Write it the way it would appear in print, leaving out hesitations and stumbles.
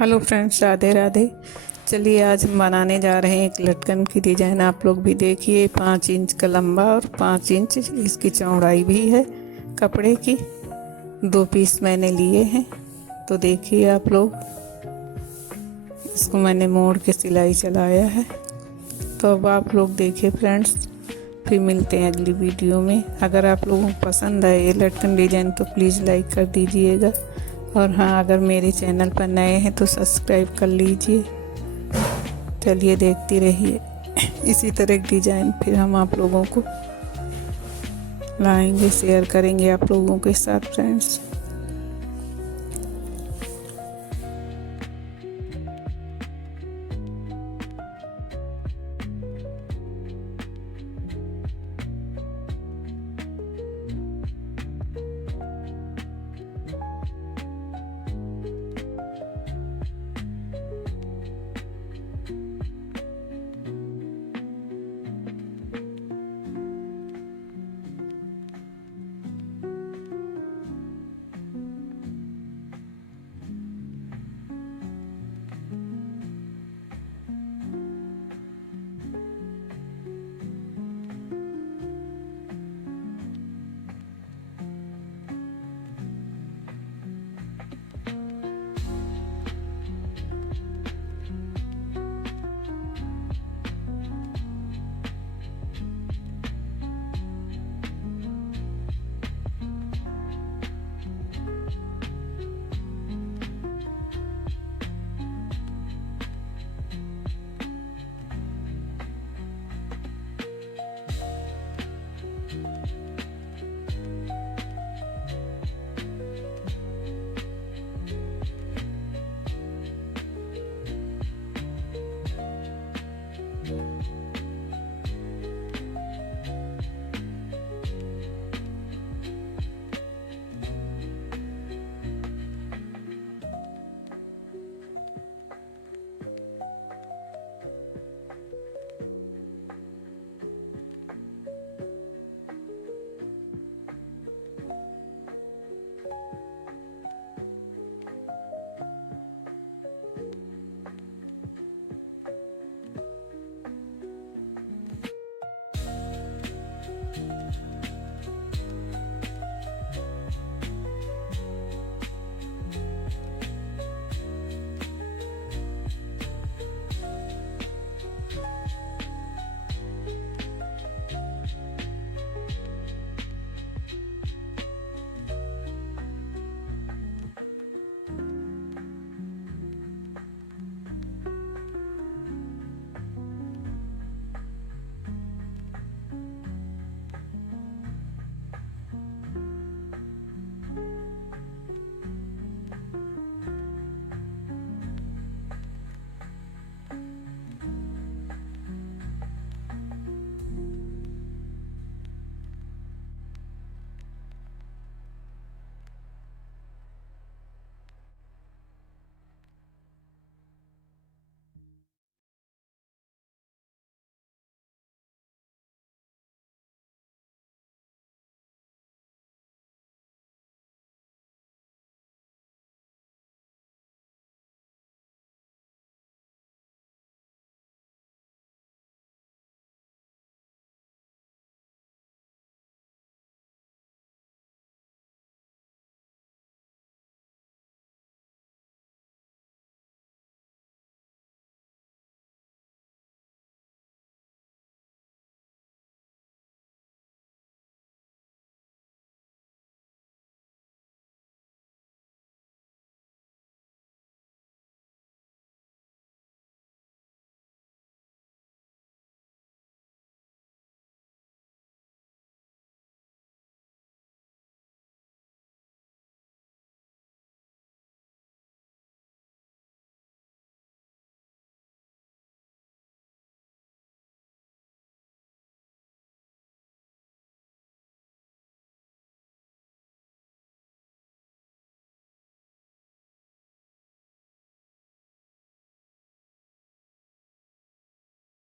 Hello friends, Radhe Radhe. चलिए आज हम बनाने जा रहे हैं एक लटकन की डिज़ाइन। आप लोग भी देखिए, 5 इंच का लंबा और 5 इंच इसकी चौड़ाई भी है। कपड़े की 2 पीस मैंने लिए हैं, तो देखिए आप लोग। इसको मैंने मोड़ के सिलाई चलाया है। तो अब आप लोग देखिए फ्रेंड्स, फिर मिलते हैं अगली वीडियो में। अगर आप लोगों को पसंद आए ये लटकन डिज़ाइन तो प्लीज़ लाइक कर दीजिएगा। और हाँ, अगर मेरे चैनल पर नए हैं तो सब्सक्राइब कर लीजिए। चलिए देखती रहिए, इसी तरह की डिज़ाइन फिर हम आप लोगों को लाएंगे, शेयर करेंगे आप लोगों के साथ फ्रेंड्स।